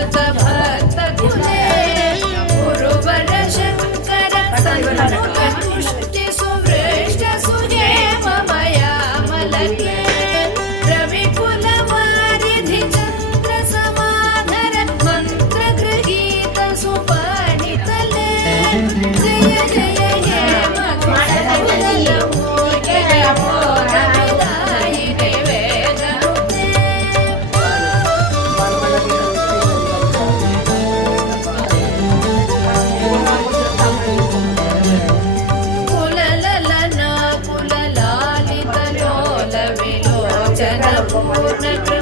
सुश्रुत भक्त कुले गुरुवर शंकर तुष्टि सुवृष्ट सुजेम मया मलके रविकुल वारिधि चंद्र समाधर मंत्र गृहीत सुपणितले जय जय हे मधुसूदन मोगे मोरविदायि निवेदनुते कुलललन कुललालित लोल विलोचन पूर्ण